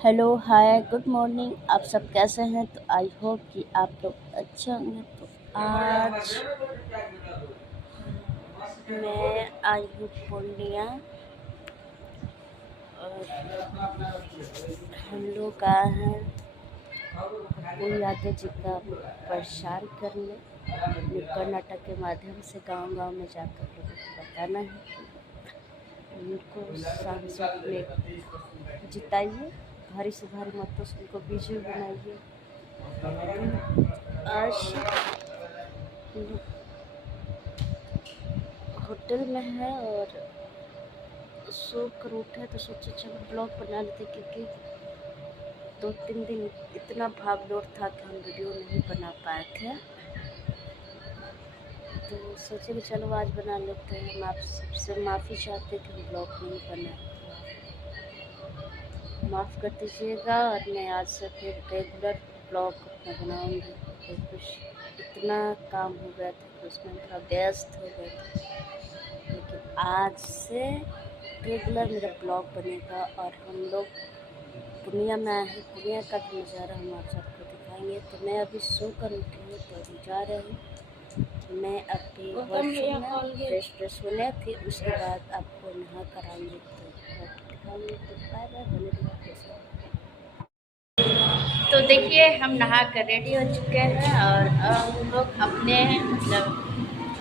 Hello hi good morning. आप सब कैसे हैं? तो आई होप कि आप लोग अच्छे होंगे। तो आज मैं आई हूँ पूर्णिया और हम लोग आए हैं पप्पू यादव जी का प्रचार करने। नुक्कड़ नाटक के माध्यम से गांव-गांव में जाकर लोगों को बताना है कि उनको सांसद में जिताइए, भारी से भारी मतों से उनको विजयी बनाइए। आज होटल में है और सो कर उठे तो सोचे चलो ब्लॉग बना लेते, क्योंकि 2-3 दिन इतना भाग दौड़ था कि हम वीडियो नहीं बना पाए थे। तो सोचे कि चलो आज बना लेते हैं। हम आप सबसे माफ़ी चाहते कि हम ब्लॉग नहीं बना, माफ़ कर दीजिएगा। और मैं आज से फिर रेगुलर ब्लॉग अपना बनाऊँगी। तो कुछ इतना काम हो गया था कि उसमें थोड़ा व्यस्त हो गया था, लेकिन आज से रेगुलर मेरा ब्लॉग बनेगा। और हम लोग पूर्णिया में आए हैं, पूर्णिया का भी नज़ारा हम आप सबको दिखाएंगे। तो मैं अभी सो कर उठी हूँ तो अभी जा रहे हैं। मैं अभी वॉशरूम में फ्रेश होने थी, उसके बाद आपको नहा कर आएंगे तो दिखाएंगे। तो बाय बाय, बने रहिए। तो देखिए हम नहा कर रेडी हो चुके हैं और हम लोग अपने मतलब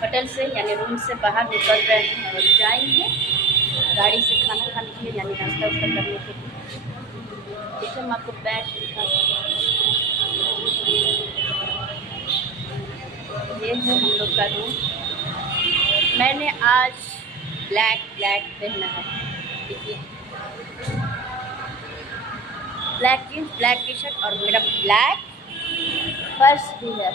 होटल से यानी रूम से बाहर निकल रहे हैं और जाएंगे गाड़ी से खाना खाने के लिए, यानी नाश्ता वास्ता करने के लिए। देखिए हम आपको बैग दिखाते हैं। ये है हम लोग का रूम। मैंने आज ब्लैक पहना है। देखिए black jeans, black T shirt और मेरा ब्लैक पर्स भी है।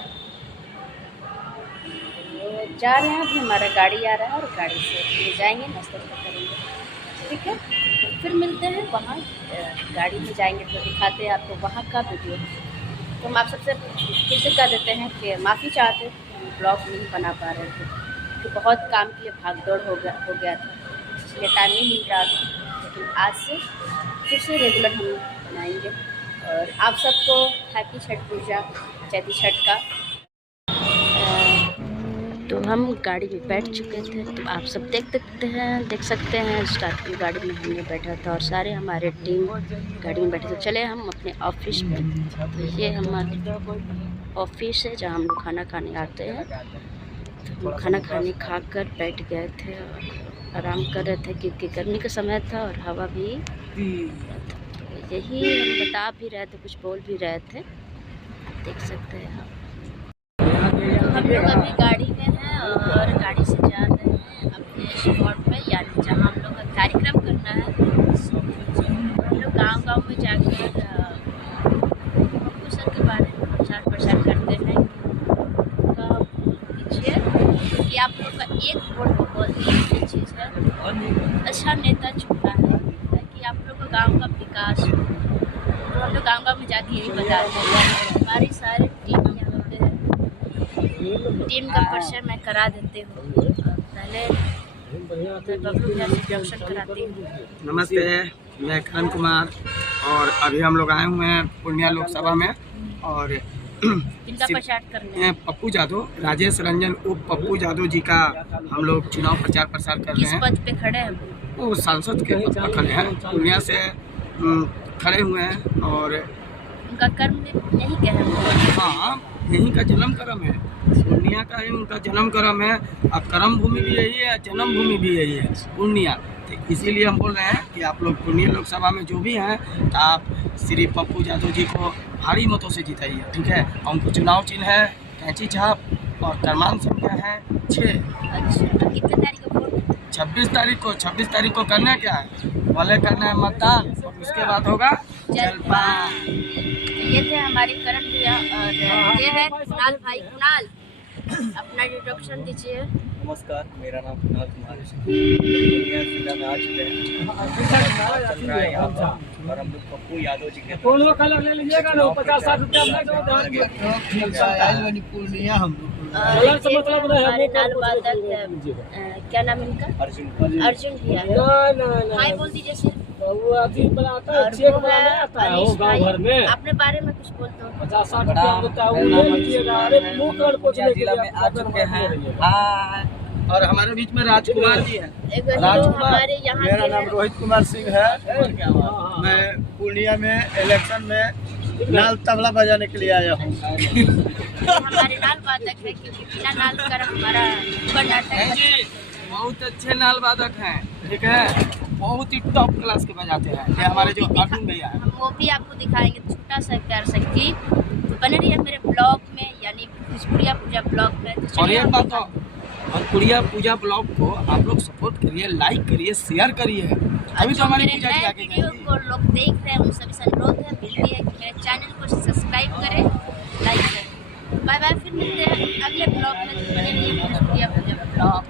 तो जा रहे हैं, अभी हमारा गाड़ी आ रहा है और गाड़ी से ले जाएंगे, नाश्ता करेंगे। ठीक है, तो फिर मिलते हैं वहाँ। गाड़ी में जाएंगे तो दिखाते हैं आपको वहाँ का वीडियो। तो हम आप सबसे फिर से कह देते हैं कि माफ़ी चाहते हैं कि हम ब्लॉग नहीं बना पा रहे थे, क्योंकि बहुत काम के लिए भाग दौड़ हो गया था, इसलिए टाइम नहीं मिल रहा था। लेकिन आज से फिर से रेगुलर हम बनाएंगे। और आप सबको हैप्पी छठ पूजा, चैती छठ का। तो हम गाड़ी में बैठ चुके थे, तो आप सब देख सकते हैं स्कॉर्पियो गाड़ी में हमने बैठा था और सारे हमारे टीम गाड़ी में बैठे थे। चले हम अपने ऑफिस में। तो ये हमारा ऑफिस है जहाँ हम लोग खाना खाने आते हैं। तो हम खाना खाकर बैठ गए थे और आराम कर रहे थे, क्योंकि गर्मी का समय था और हवा भी। तो यही हम बता भी रहे थे, कुछ बोल भी रहे थे, देख सकते हैं आप। तो हम लोग अभी गाड़ी में हैं और गाड़ी से जा रहे हैं अपने स्पॉट पे, यानी जहाँ हम लोग का कार्यक्रम करना है। हम लोग गांव-गांव में जाकर पप्पू सर के बारे में प्रचार करते हैं। उनका वोट दीजिए, क्योंकि आप लोग का एक वोट बहुत ही चीज़ है। अच्छा नेता चुनना है ताकि आप लोग का गाँव का विकास हो। तो हम लोग गाँव-गाँव में जाके यही बताते हैं। हमारी सारी टीम यहाँ पे है। टीम का परिचय मैं करा देती हूँ। पहले बबलू भैया से इंट्रोडक्शन कराती हूँ। नमस्ते, मैं करण कुमार और अभी हम लोग आए हुए हैं पूर्णिया लोकसभा में। और इनका प्रचार करने पप्पू यादव, राजेश रंजन उप पप्पू यादव जी का हम लोग चुनाव प्रचार प्रसार कर रहे हैं। किस पद पे खड़े हैं? वो सांसद के पद पर खड़े हैं, पूर्णिया से खड़े हुए हैं। और उनका कर्म यही क्या है? हाँ, यहीं का जन्म कर्म है, पूर्णिया का ही उनका जन्म कर्म है। अब कर्म भूमि भी यही है, जन्म भूमि भी यही है, पूर्णिया। तो इसीलिए हम बोल रहे हैं कि आप लोग पूर्णिया लोकसभा में जो भी हैं, तो आप श्री पप्पू यादव जी को भारी मतों से जिताइए। ठीक है, उनको चुनाव चिन्ह है कैंची छाप और क्रमांक संख्या है 6। अच्छा, तो कितने तारीख को वोट? 26 तारीख को करना क्या है, पहले करना है मतदान और उसके बाद होगा जलपान। ये थे हमारे करण भैया और ये है कुणाल भाई। कुणाल, अपना इंट्रोडक्शन दीजिए। नमस्कार, मेरा नाम कुणाल कुमार है। पूर्णिया जिला में आ चुके हैं, चल रहा है यहाँ पर। और हम लोग पप्पू यादव जी के पूर्णिया हम हमारे नाल वादक क्या नाम इनका? अर्जुन अर्जुन भैया। हाय बोल दीजिए सर। और चेक वो बनाने है आता है वो अनीश गाँव भाई। भर में अपने बारे में कुछ बोल दो। 50-60 रुपया होता है, वो ले लीजिएगा। अरे मुंह कर पोछने के जिला लिए में आ चुके हैं। और हमारे बीच में राजकुमार जी हैं। एक हीरो हमारे यहाँ मेरा के नाम हैं। रोहित कुमार सिंह है। मैं पूर्णिया में इलेक्शन में नाल तबला बजाने के लिए आया हूँ। हमारे नाल वादक है, क्योंकि बिना नाल कर हमारा कर्नाटक हैं जी, बहुत अच्छे नाल वादक हैं, ठीक है, बहुत ही टॉप क्लास के बजाते हैं। ये हमारे जो अर्जुन भैया हैं। हम वो भी आपको दिखाएंगे छोटा सा प्यार सा क्लिप। तो बने रहिए मेरे ब्लॉग में, यानी भोजपुरिया पूजा ब्लॉग में। तो और चलिए एक हम बात तो, भोजपुरिया पूजा ब्लॉग को आप लोग सपोर्ट करिए, लाइक करिए, शेयर करिए, अभी तो जो हमारी मेरे पूजा जी नए आगे वीडियो जाएगी। को लोग देख रहे हैं उन सभी से अनुरोध है, विनती है कि मेरे चैनल को सब्सक्राइब करें, लाइक करें। बाय बाय, फिर मिलते हैं अगले ब्लॉग में। बने रहिए भोजपुरिया पूजा ब्लॉग।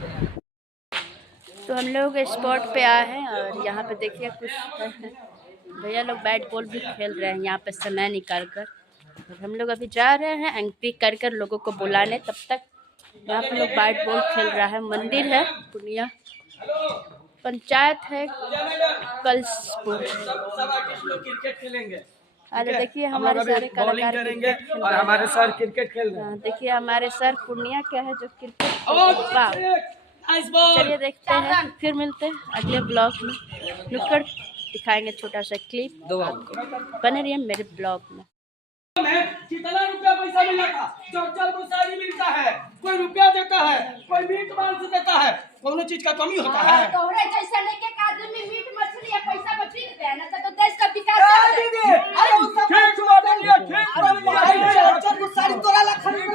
तो हम लोग स्पॉट पे आए हैं और यहाँ पे देखिए कुछ भैया लोग बैट बॉल भी खेल रहे हैं यहाँ पे समय निकाल कर। और हम लोग अभी जा रहे हैं एंट्री कर कर लोगों को बुलाने। तब तक यहाँ पे लोग बैट बॉल खेल रहा है। मंदिर है पूर्णिया, पंचायत है कलसपुर। सब आर्टिस्ट लोग क्रिकेट खेलेंगे। अरे देखिए हम लोग हमारे अभी सारे बॉलिंग कलाकार करेंगे क्रिकेट खेल और रहे हैं। हमारे सर क्रिकेट खेल रहे हैं। हाँ, देखिए हमारे सर पूर्णिया क्या है जो क्रिकेट वाह। Nice ball. चलिए देखते हैं, फिर मिलते हैं अगले ब्लॉग में। नुक्कड़ दिखाएंगे छोटा सा क्लिप दो आपको। बने रहिए मेरे ब्लॉग में। कितना रुपया पैसा मिला था, चौचल को साड़ी मिलता है, कोई रुपया देता है, कोई मीट मांस देता है, कोनो चीज का कमी होता है। तोहरे जैसा नहीं के आदमी मीट मछली या पैसा में पीट दे ना तो देश का विकास कर दे। अरे उस सब ठीक छुआ देंगे, ठीक छुआ देंगे। चौचल को साड़ी तोरा ला खरीद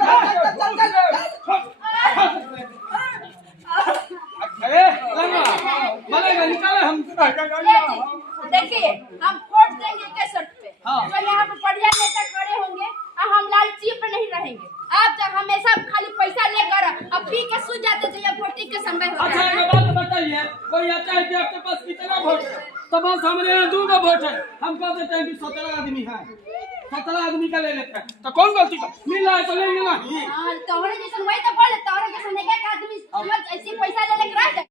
अरे बनेगा निकाले हम। देखिए हम वोट देंगे के शर्त पे, जो यहाँ पे बढ़िया नेता खड़े होंगे और हम लालची पे नहीं रहेंगे। आप जब हमेशा खाली पैसा लेकर अब पी के सो जाते थे, जब वोटिंग के समय होता अच्छा है। एक बात बताइए, कोई आता है कि आपके पास कितना वोट है? तो बस हमारे यहाँ 2 का वोट है, हम कह देते हैं कि 17 आदमी है, 17 आदमी का ले लेते हैं। तो कौन गलती का मिल रहा है तो लेंगे ना। तोहरे जैसा वही तो बोले, तोहरे जैसा नहीं के आदमी समझ ऐसी पैसा ले लेकर आ जाए।